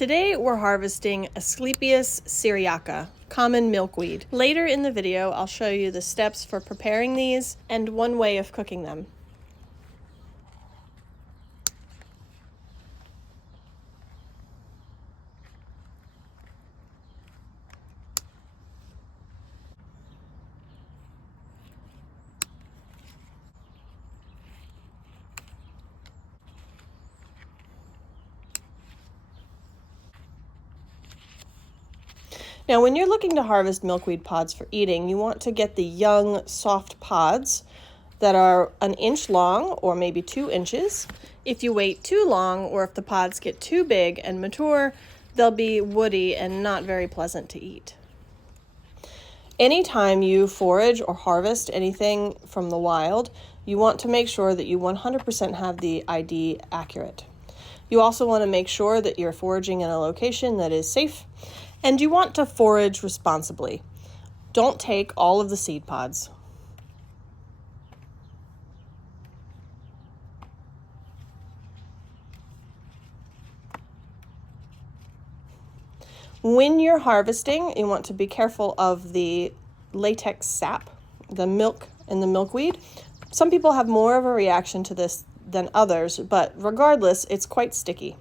Today we're harvesting Asclepias syriaca, common milkweed. Later in the video I'll show you the steps for preparing these and one way of cooking them. Now, when you're looking to harvest milkweed pods for eating, you want to get the young, soft pods that are an inch long or maybe 2 inches. If you wait too long or if the pods get too big and mature, they'll be woody and not very pleasant to eat. Anytime you forage or harvest anything from the wild, you want to make sure that you 100% have the ID accurate. You also want to make sure that you're foraging in a location that is safe, and you want to forage responsibly. Don't take all of the seed pods. When you're harvesting, you want to be careful of the latex sap, the milk in the milkweed. Some people have more of a reaction to this than others, but regardless, it's quite sticky.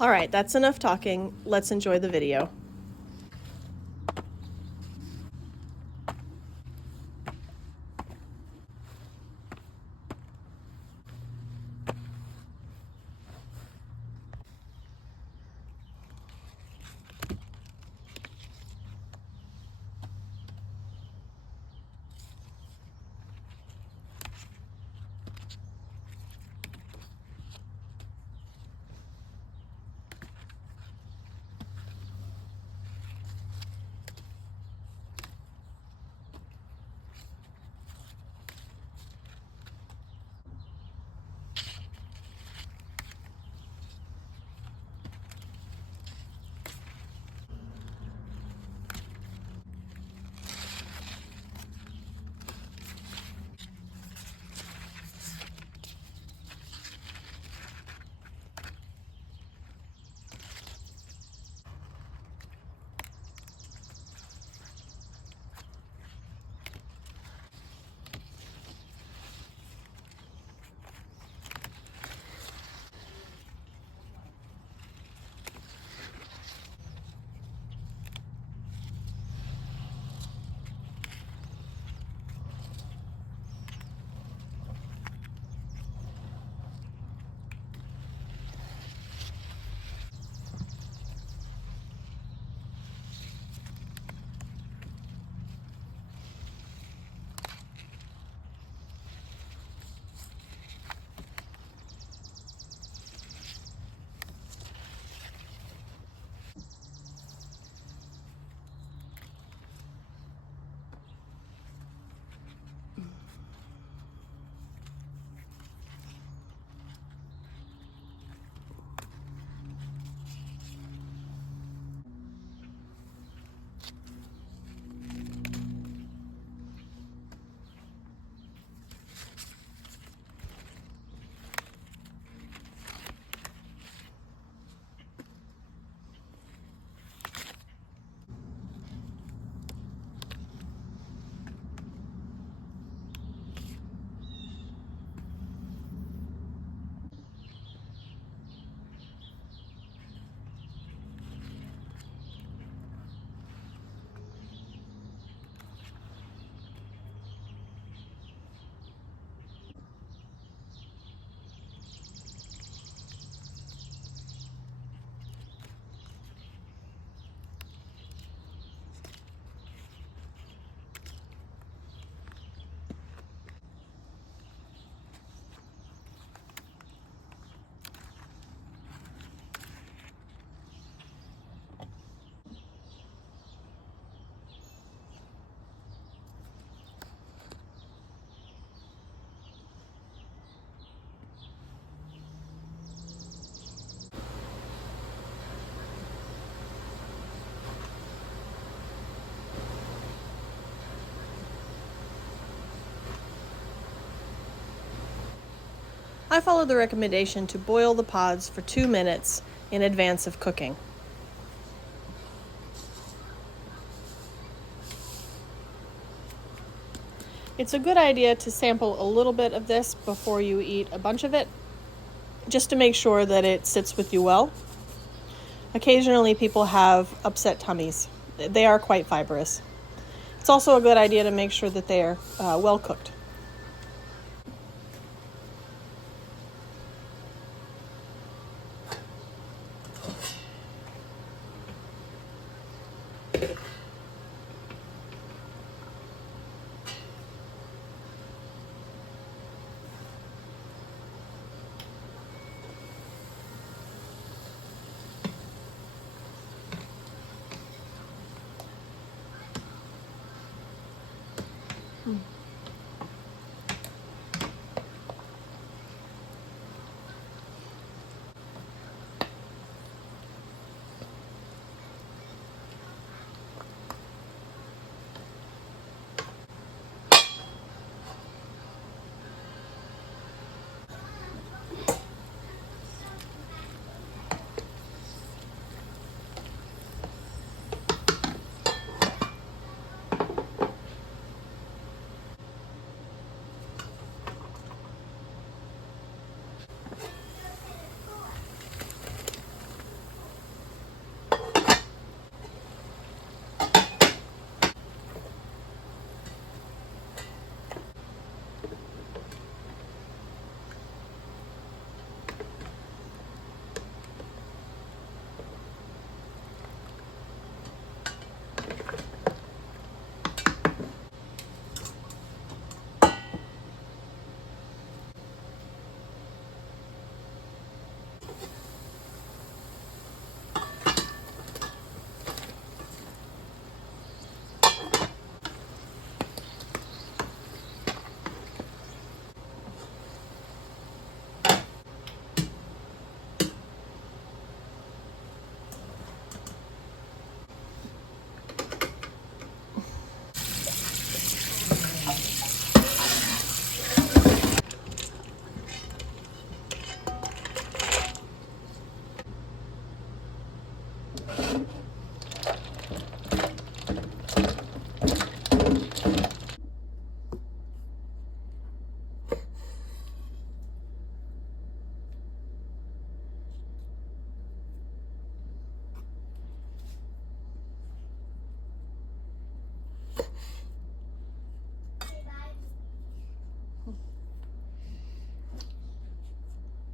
All right, that's enough talking. Let's enjoy the video. I follow the recommendation to boil the pods for 2 minutes in advance of cooking. It's a good idea to sample a little bit of this before you eat a bunch of it, just to make sure that it sits with you well. Occasionally people have upset tummies. They are quite fibrous. It's also a good idea to make sure that they are well cooked.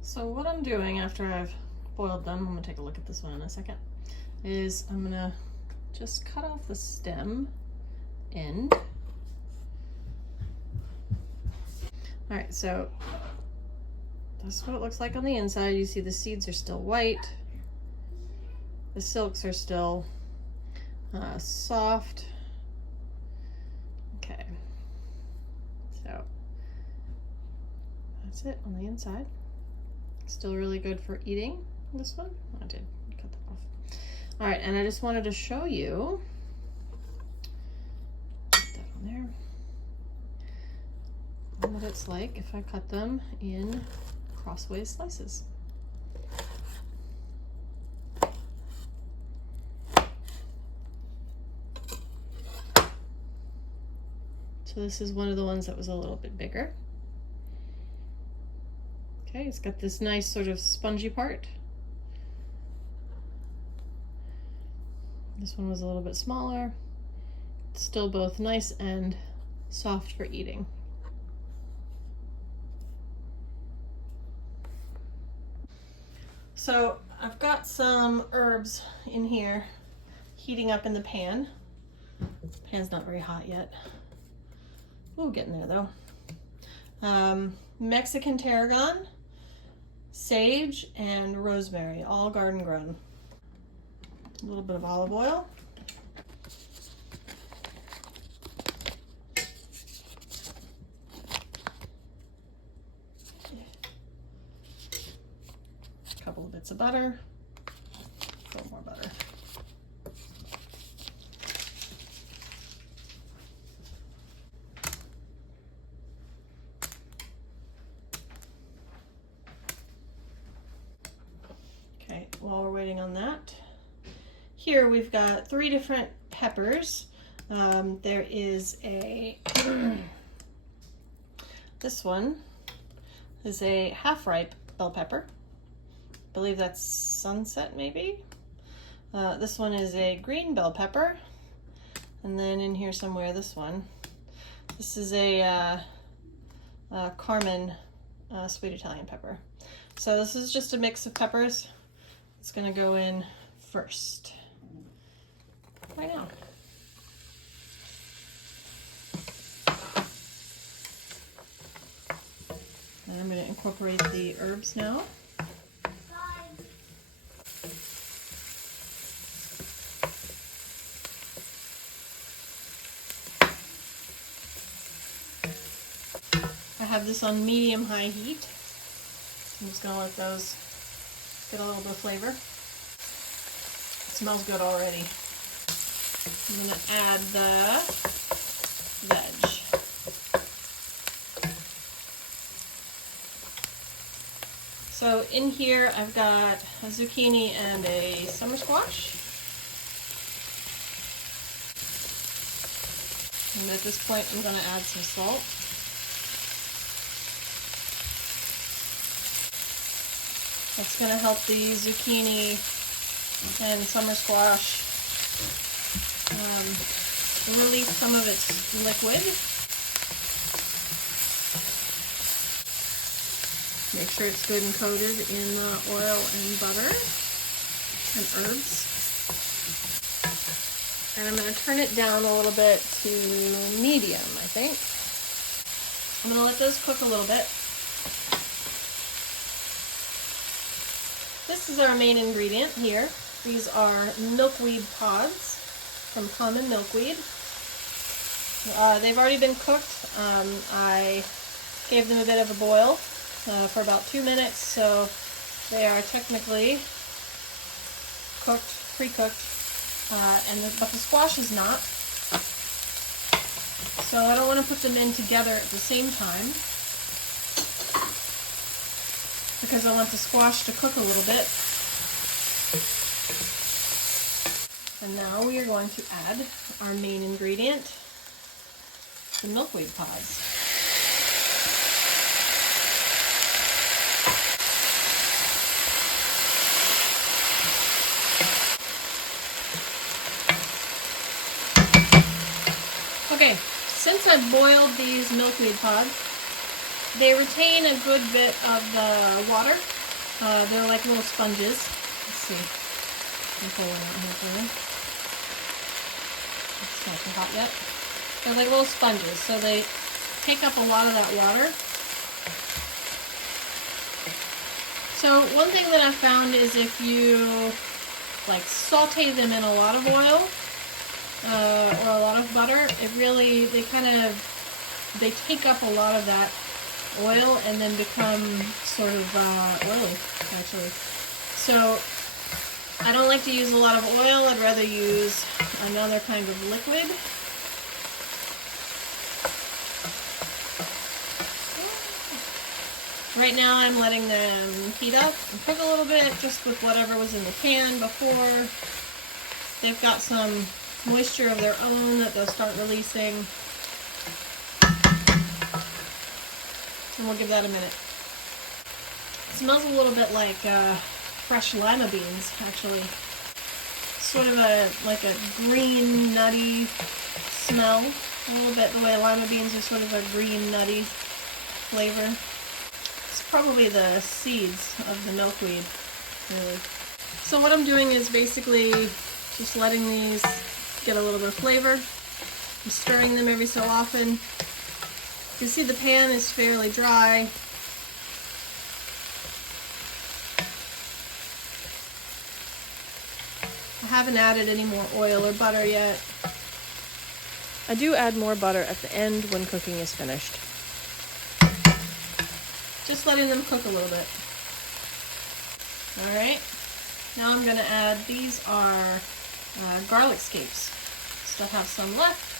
So what I'm doing after I've boiled them, I'm gonna take a look at this one in a second, is I'm gonna just cut off the stem end. All right, so that's what it looks like on the inside. You see the seeds are still white. The silks are still soft. Okay, so that's it on the inside. Still really good for eating, this one. I did cut that off. All right, and I just wanted to show you, put that on there, what it's like if I cut them in crossways slices. So this is one of the ones that was a little bit bigger. Okay, it's got this nice sort of spongy part. This one was a little bit smaller. It's still both nice and soft for eating. So I've got some herbs in here heating up in the pan. Pan's not very hot yet. Ooh, getting there though. Mexican tarragon, sage, and rosemary, all garden grown. A little bit of olive oil. A couple of bits of butter. A little more butter. waiting on that. Here we've got 3 different peppers. There is a, this one is a half-ripe bell pepper. I believe that's Sunset maybe. This one is a green bell pepper. And then in here somewhere, this one. This is a Carmen sweet Italian pepper. So this is just a mix of peppers. It's gonna go in first. Right now. And I'm going to incorporate the herbs now. I have this on medium-high heat. I'm just going to let those get a little bit of flavor. It smells good already. I'm going to add the veg. So in here I've got a zucchini and a summer squash. And at this point I'm going to add some salt. That's going to help the zucchini and summer squash release some of its liquid. Make sure it's good and coated in oil and butter and herbs. And I'm going to turn it down a little bit to medium, I think. I'm going to let those cook a little bit. This is our main ingredient here. These are milkweed pods from common milkweed. They've already been cooked. I gave them a bit of a boil for about 2 minutes, so they are technically cooked, pre-cooked, but the squash is not. So I don't want to put them in together at the same time because I want the squash to cook a little bit. And now we are going to add our main ingredient, the milkweed pods. Okay, since I've boiled these milkweed pods, they retain a good bit of the water. They're like little sponges. Let's see. I'm pull one out here for you. It's not too hot yet. They're like little sponges, so they take up a lot of that water. So one thing that I found is if you like saute them in a lot of oil or a lot of butter, it really, they take up a lot of that oil and then become sort of oily, actually. So I don't like to use a lot of oil. I'd rather use another kind of liquid. Right now I'm letting them heat up and cook a little bit just with whatever was in the pan before. They've got some moisture of their own that they'll start releasing. And we'll give that a minute. It smells a little bit like fresh lima beans, actually. Sort of like a green, nutty smell. A little bit the way lima beans are sort of a green, nutty flavor. It's probably the seeds of the milkweed, really. So what I'm doing is basically just letting these get a little bit of flavor. I'm stirring them every so often. You can see the pan is fairly dry. I haven't added any more oil or butter yet. I do add more butter at the end when cooking is finished. Just letting them cook a little bit. Alright, now I'm going to add, these are garlic scapes. Still have some left.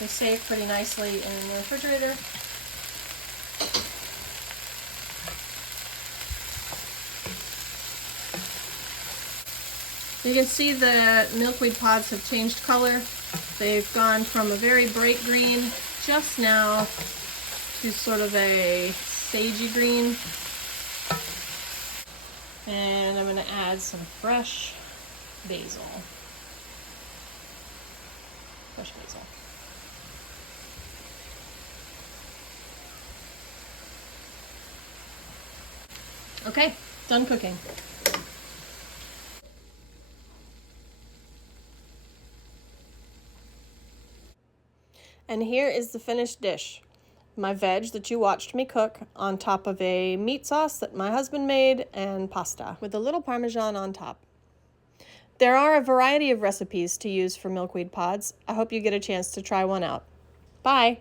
They save pretty nicely in the refrigerator. You can see the milkweed pods have changed color. They've gone from a very bright green just now to sort of a sagey green. And I'm going to add some fresh basil. Fresh basil. Okay, done cooking. And here is the finished dish. My veg that you watched me cook on top of a meat sauce that my husband made and pasta with a little Parmesan on top. There are a variety of recipes to use for milkweed pods. I hope you get a chance to try one out. Bye!